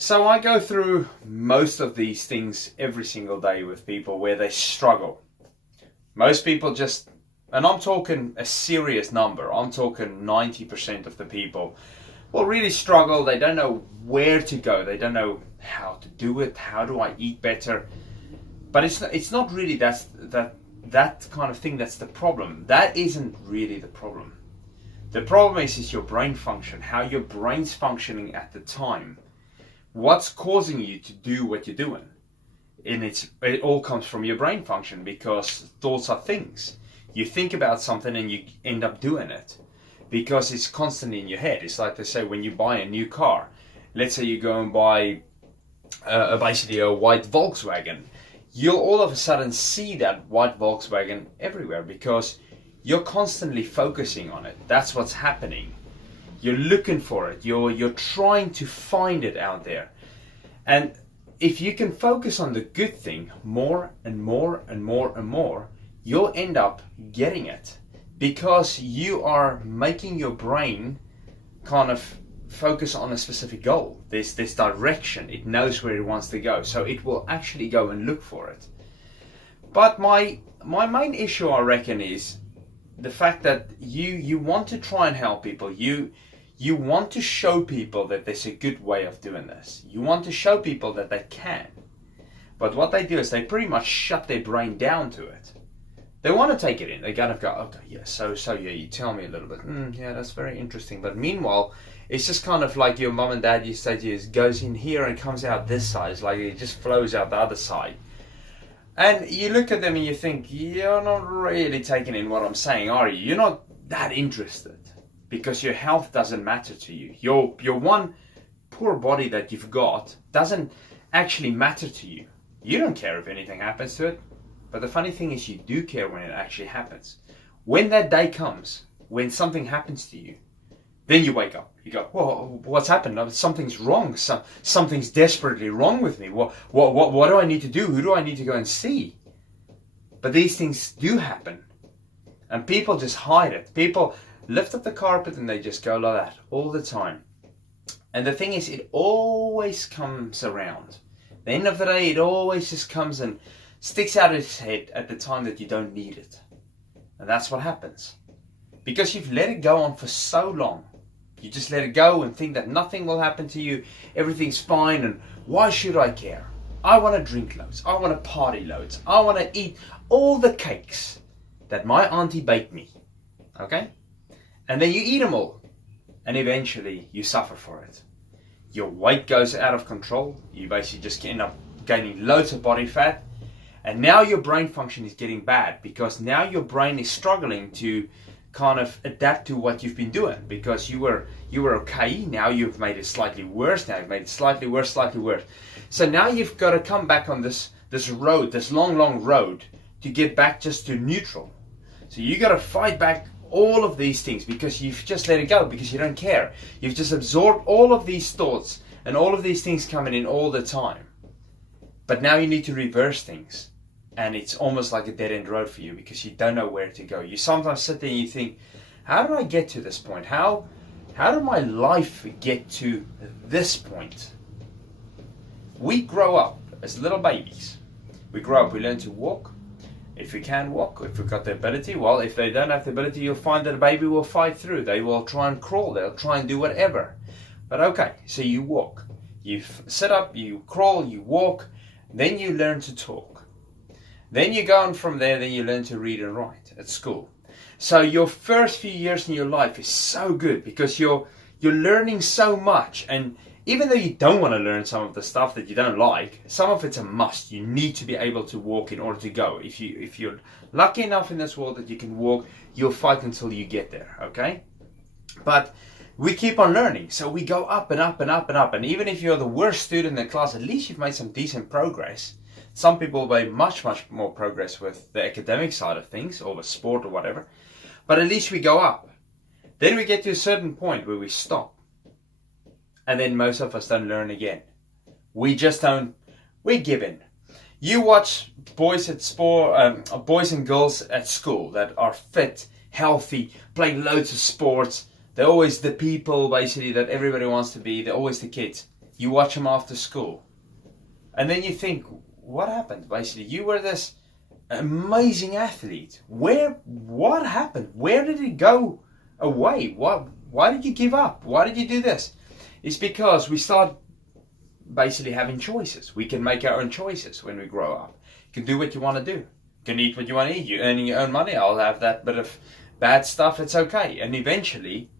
So I go through most of these things every single day with people where they struggle. Most people just, and I'm talking a serious number, I'm talking 90% of the people will really struggle. They don't know where to go. They don't know how to do it. How do I eat better? But it's not really that kind of thing that's the problem. That isn't really the problem. The problem is your brain function, how your brain's functioning at the time. What's causing you to do what you're doing? And it all comes from your brain function, because thoughts are things. You think about something and you end up doing it because it's constantly in your head. It's like they say when you buy a new car. Let's say you go and buy basically a white Volkswagen. You'll all of a sudden see that white Volkswagen everywhere because you're constantly focusing on it. That's what's happening. You're looking for it. You're trying to find it out there. And if you can focus on the good thing more and more and more and more, you'll end up getting it, because you are making your brain kind of focus on a specific goal. There's this direction. It knows where it wants to go, so it will actually go and look for it. But my main issue, I reckon, is the fact that you want to try and help people. You want to show people that there's a good way of doing this. You want to show people that they can. But what they do is they pretty much shut their brain down to it. They want to take it in. They kind of go, okay, yeah, so yeah, you tell me a little bit. Yeah, that's very interesting. But meanwhile, it's just kind of like your mum and dad used to say to you, goes in here and comes out this side. It's like it just flows out the other side. And you look at them and you think, you're not really taking in what I'm saying, are you? You're not that interested, because your health doesn't matter to you. Your one poor body that you've got doesn't actually matter to you. You don't care if anything happens to it. But the funny thing is, you do care when it actually happens. When that day comes, when something happens to you, then you wake up. You go, well, what's happened? Something's wrong. Something's desperately wrong with me. What do I need to do? Who do I need to go and see? But these things do happen. And people just hide it. People lift up the carpet and they just go like that all the time. And the thing is, it always comes around. At the end of the day, it always just comes and sticks out its head at the time that you don't need it. And that's what happens. Because you've let it go on for so long. You just let it go and think that nothing will happen to you. Everything's fine, and why should I care? I want to drink loads. I want to party loads. I want to eat all the cakes that my auntie baked me. Okay? And then you eat them all. And eventually you suffer for it. Your weight goes out of control. You basically just end up gaining loads of body fat. And now your brain function is getting bad, because now your brain is struggling to kind of adapt to what you've been doing, because you were okay. Now you've made it slightly worse. Now you've made it slightly worse. So now you've got to come back on this road, this long road, to get back just to neutral. So you got to fight back all of these things, because you've just let it go, because you don't care. You've just absorbed all of these thoughts and all of these things coming in all the time. But now you need to reverse things. And it's almost like a dead-end road for you, because you don't know where to go. You sometimes sit there and you think, how did I get to this point? How did my life get to this point? We grow up as little babies. We grow up, we learn to walk. If we can walk, if we've got the ability, well, if they don't have the ability, you'll find that a baby will fight through. They will try and crawl. They'll try and do whatever. But okay, so you walk. You sit up, you crawl, you walk. Then you learn to talk. Then you go on from there, then you learn to read and write at school. So your first few years in your life is so good, because you're learning so much. And even though you don't want to learn some of the stuff that you don't like, some of it's a must. You need to be able to walk in order to go. If you're lucky enough in this world that you can walk, you'll fight until you get there, okay? But we keep on learning. So we go up and up and up and up. And even if you're the worst student in the class, at least you've made some decent progress. Some people made much more progress with the academic side of things, or with sport or whatever. But at least we go up. Then we get to a certain point where we stop. And then most of us don't learn again. We just don't, we give in. You watch boys at sport, boys and girls at school that are fit, healthy, playing loads of sports. They're always the people, basically, that everybody wants to be. They're always the kids. You watch them after school. And then you think, what happened? Basically, you were this amazing athlete. What happened? Where did it go away? Why did you give up? Why did you do this? It's because we start basically having choices. We can make our own choices when we grow up. You can do what you want to do. You can eat what you want to eat. You're earning your own money. I'll have that bit of bad stuff. It's okay. And eventually,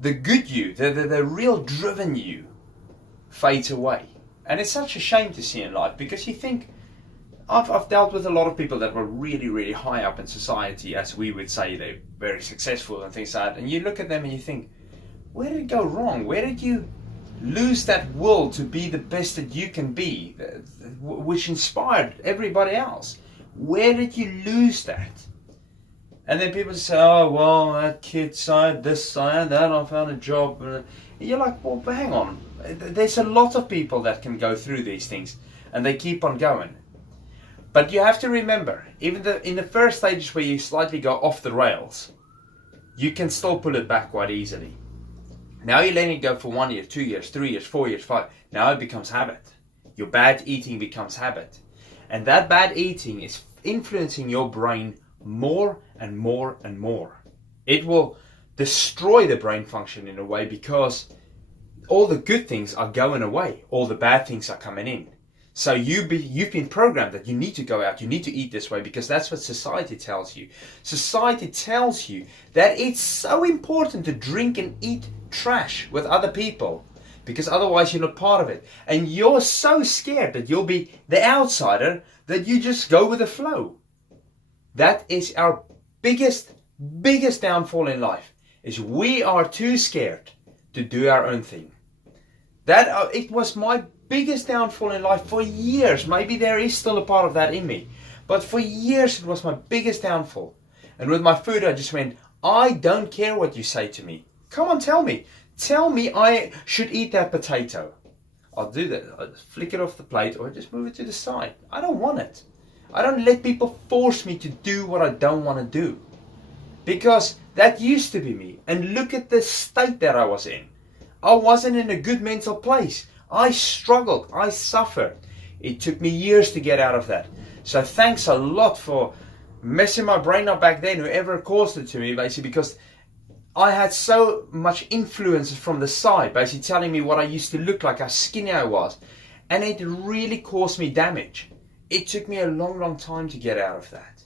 the good you, the real driven you, fades away. And it's such a shame to see in life, because you think, I've dealt with a lot of people that were really, really high up in society, as we would say. They're very successful and things like that. And you look at them and you think, where did it go wrong? Where did you lose that will to be the best that you can be, which inspired everybody else? Where did you lose that? And then people say, oh, well, that kid signed this, signed that, I found a job. And you're like, well, hang on. There's a lot of people that can go through these things, and they keep on going. But you have to remember, even in the first stages where you slightly go off the rails, you can still pull it back quite easily. Now you're letting it go for 1 year, 2 years, 3 years, 4 years, 5. Now it becomes habit. Your bad eating becomes habit. And that bad eating is influencing your brain more and more and more. It will destroy the brain function in a way, because all the good things are going away. All the bad things are coming in. So you've been programmed that you need to go out, you need to eat this way, because that's what society tells you. Society tells you that it's so important to drink and eat trash with other people, because otherwise you're not part of it. And you're so scared that you'll be the outsider that you just go with the flow. That is our biggest downfall in life, is we are too scared to do our own thing. It was my biggest downfall in life for years. Maybe there is still a part of that in me, but for years it was my biggest downfall. And with my food, I just went, I don't care what you say to me. Come on, tell me I should eat that potato. I'll do that. I'll flick it off the plate, or just move it to the side. I don't want it. I don't let people force me to do what I don't want to do, because that used to be me. And look at the state that I was in. I wasn't in a good mental place. I struggled. I suffered. It took me years to get out of that. So thanks a lot for messing my brain up back then, whoever caused it to me, basically, because I had so much influence from the side, basically telling me what I used to look like, how skinny I was. And it really caused me damage. It took me a long time to get out of that.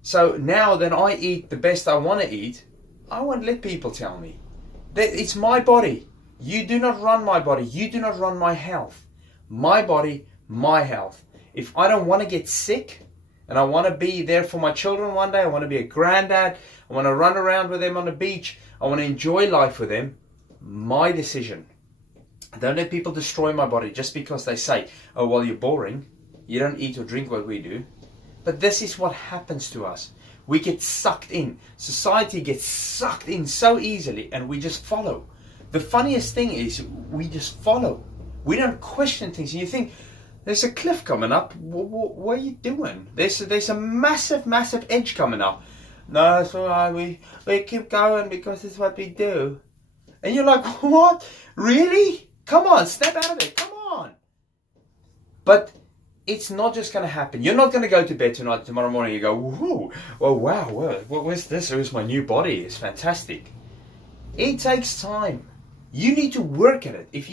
So now that I eat the best I want to eat, I won't let people tell me. It's my body. You do not run my body. You do not run my health. My body, my health. If I don't want to get sick, and I want to be there for my children one day, I want to be a granddad, I want to run around with them on the beach, I want to enjoy life with them, my decision. Don't let people destroy my body just because they say, oh, well, you're boring. You don't eat or drink what we do. But this is what happens to us. We get sucked in. Society gets sucked in so easily, and we just follow. The funniest thing is we just follow. We don't question things. And you think, there's a cliff coming up. What are you doing? There's a massive edge coming up. No, it's all right. We keep going because it's what we do. And you're like, what? Really? Come on, step out of it. Come on. But it's not just going to happen. You're not going to go to bed tomorrow morning and you go, whoa, well, wow, what's this? Where's my new body? It's fantastic. It takes time. You need to work at it. If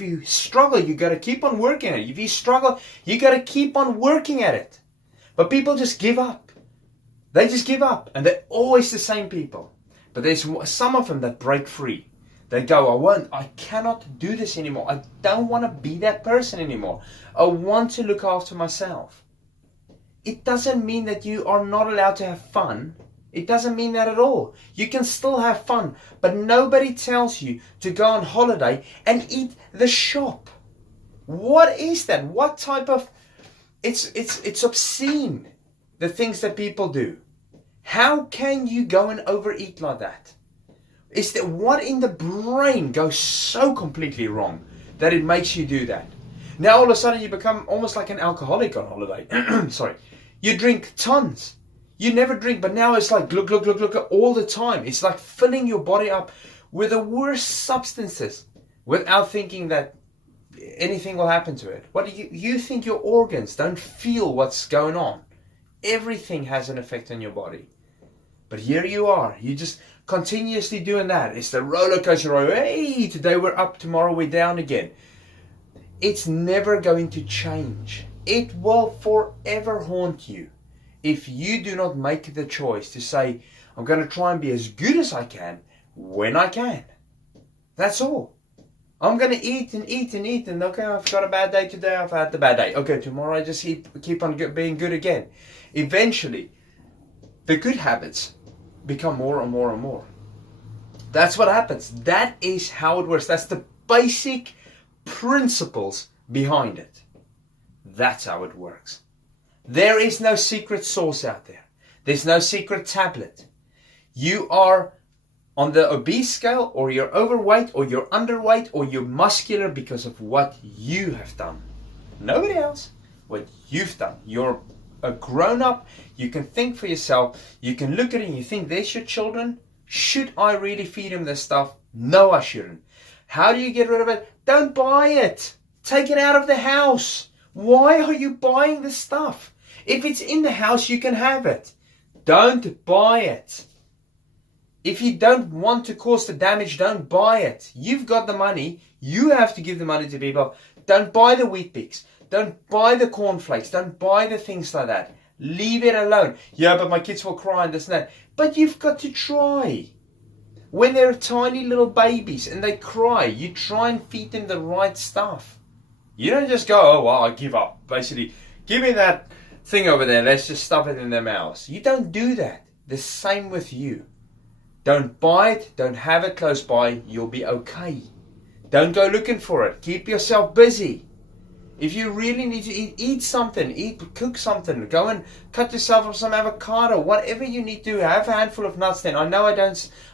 you struggle, you got to keep on working at it. If you struggle, you got to keep on working at it. But people just give up. They just give up, and they're always the same people. But there's some of them that break free. They go, I cannot do this anymore. I don't want to be that person anymore. I want to look after myself. It doesn't mean that you are not allowed to have fun. It doesn't mean that at all. You can still have fun, but nobody tells you to go on holiday and eat the shop. What is that? What type of... It's obscene, the things that people do. How can you go and overeat like that? Is that what in the brain goes so completely wrong that it makes you do that? Now all of a sudden you become almost like an alcoholic on holiday. Sorry. You drink tons. You never drink, but now it's like look all the time. It's like filling your body up with the worst substances without thinking that anything will happen to it. What do you think your organs don't feel what's going on? Everything has an effect on your body. But here you are, you just continuously doing that. It's the roller coaster ride. Hey, today we're up, tomorrow we're down again. It's never going to change. It will forever haunt you if you do not make the choice to say, I'm going to try and be as good as I can when I can. That's all. I'm going to eat and eat and eat, and okay, I've got a bad day today, I've had the bad day. Okay, tomorrow I just keep on being good again. Eventually, the good habits become more and more and more. That's what happens. That is how it works. That's the basic principles behind it. That's how it works. There is no secret sauce out there. There's no secret tablet. You are on the obese scale, or you're overweight, or you're underweight, or you're muscular because of what you have done. Nobody else. What you've done. You're a grown-up. You can think for yourself. You can look at it and you think, there's your children. Should I really feed them this stuff? No, I shouldn't. How do you get rid of it? Don't buy it. Take it out of the house. Why are you buying the stuff? If it's in the house, you can have it. Don't buy it. If you don't want to cause the damage, don't buy it. You've got the money. You have to give the money to people. Don't buy the Wheat Bix. Don't buy the cornflakes. Don't buy the things like that. Leave it alone. Yeah, but my kids will cry and this and that. But you've got to try. When they're tiny little babies and they cry, you try and feed them the right stuff. You don't just go, oh, well, I give up. Basically, give me that thing over there. Let's just stuff it in their mouths. You don't do that. The same with you. Don't buy it. Don't have it close by. You'll be okay. Don't go looking for it. Keep yourself busy. If you really need to eat something. Cook something. Go and cut yourself some avocado. Whatever you need to. Have a handful of nuts then. I know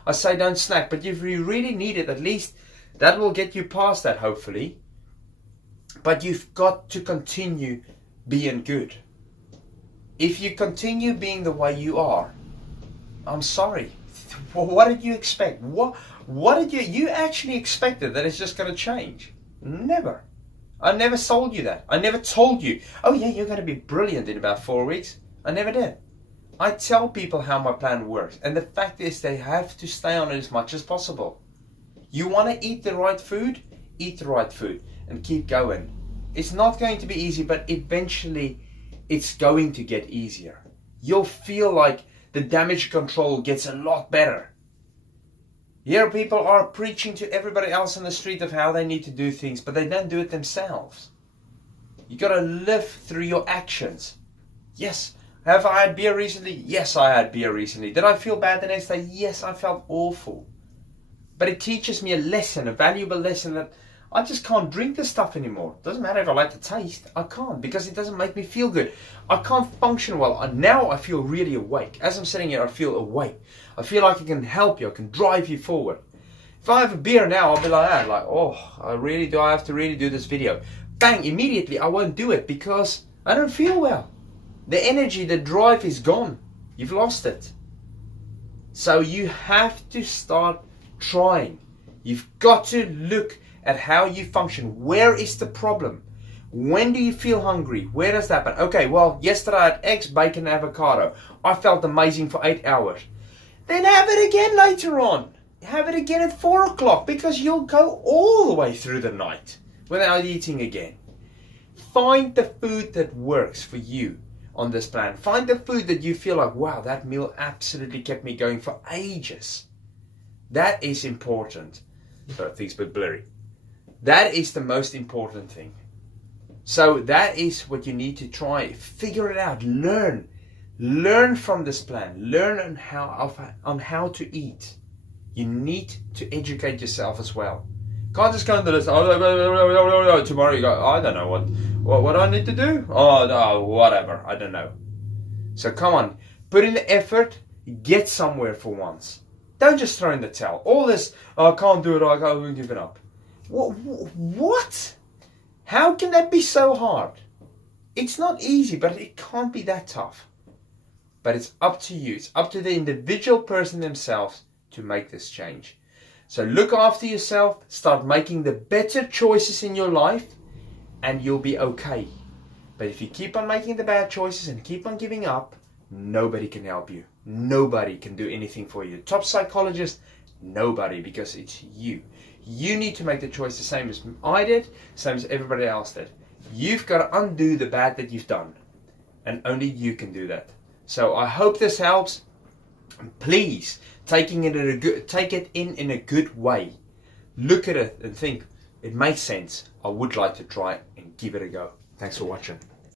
I say don't snack. But if you really need it, at least that will get you past that, hopefully. But you've got to continue being good. If you continue being the way you are, I'm sorry. What did you expect? What did you actually expected that it's just going to change? Never. I never sold you that. I never told you, oh yeah, you're going to be brilliant in about 4 weeks. I never did. I tell people how my plan works. And the fact is they have to stay on it as much as possible. You want to eat the right food? Eat the right food and keep going. It's not going to be easy, but eventually it's going to get easier. You'll feel like the damage control gets a lot better. Here people are preaching to everybody else on the street of how they need to do things, but they don't do it themselves. You got to live through your actions. Yes. Have I had beer recently? Yes, I had beer recently. Did I feel bad the next day? Yes, I felt awful. But it teaches me a lesson, a valuable lesson, that I just can't drink this stuff anymore. Doesn't matter if I like the taste. I can't, because it doesn't make me feel good. I can't function well. And now I feel really awake. As I'm sitting here, I feel awake. I feel like I can help you. I can drive you forward. If I have a beer now, I'll be like that. Like, oh, I have to really do this video. Bang, immediately I won't do it because I don't feel well. The energy, the drive is gone. You've lost it. So you have to start trying. You've got to look at how you function. Where is the problem? When do you feel hungry? Where does that happen? Okay, well, yesterday I had eggs, bacon, and avocado. I felt amazing for 8 hours. Then have it again later on. Have it again at 4 o'clock, because you'll go all the way through the night without eating again. Find the food that works for you on this plan. Find the food that you feel like, wow, that meal absolutely kept me going for ages. That is important. So things a bit blurry. That is the most important thing. So that is what you need to try. Figure it out. Learn. Learn from this plan. Learn on how to eat. You need to educate yourself as well. Can't just go into this, tomorrow you go, I don't know what do I need to do? Oh, no, whatever, I don't know. So come on, put in the effort, get somewhere for once. Don't just throw in the towel. All this, I can't do it, I can't give it up. What? How can that be so hard? It's not easy, but it can't be that tough. But it's up to you. It's up to the individual person themselves to make this change. So look after yourself. Start making the better choices in your life. and you'll be okay. But if you keep on making the bad choices and keep on giving up, nobody can help you. Nobody can do anything for you. Top psychologist, nobody, because it's you. You need to make the choice the same as I did, same as everybody else did. You've got to undo the bad that you've done, and only you can do that. So I hope this helps. Please take it in a good way. Look at it and think, it makes sense. I would like to try it and give it a go. Thanks for watching.